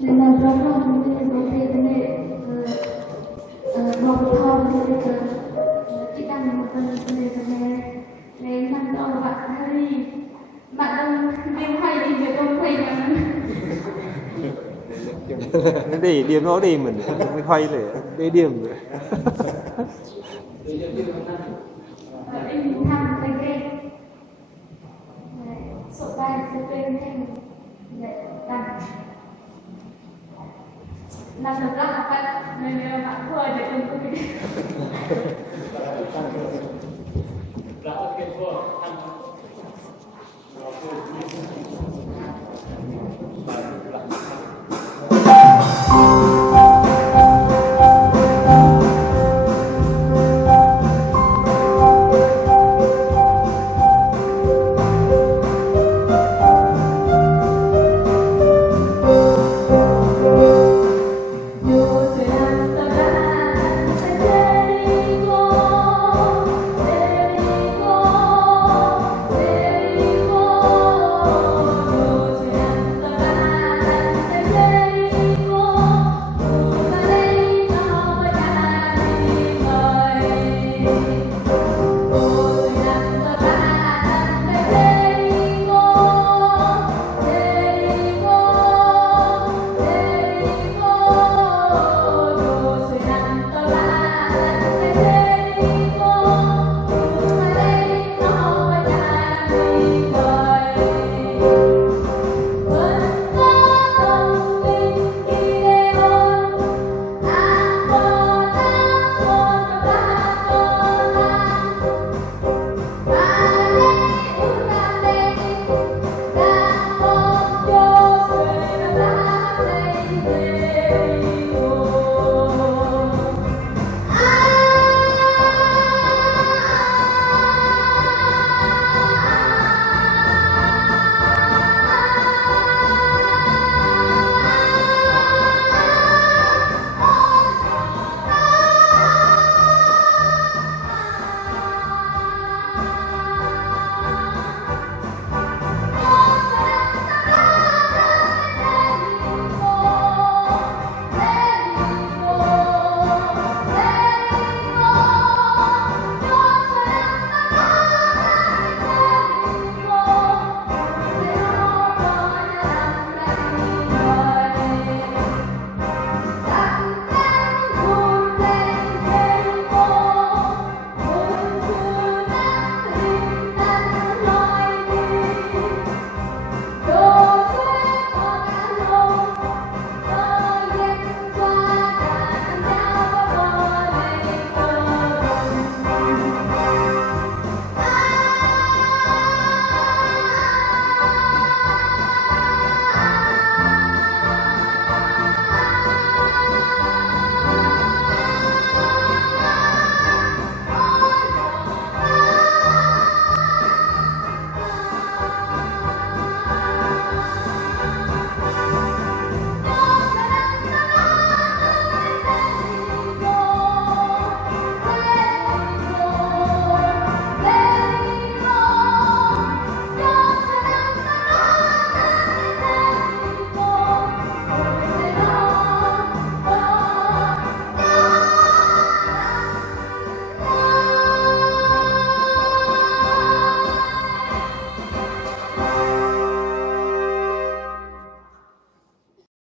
nên là do không nên có thể cái này một thon thì chị đang một phần này nằm ở bạn hơi bạn đang đêm hay thì việc không quay mà nó đi điểm nó đi mình mới quayเลยđi điểm rồi anh thăm cái sổ tay sẽ bên thêm để đặt làm được các bạn nên bạn thôi để đừng có bị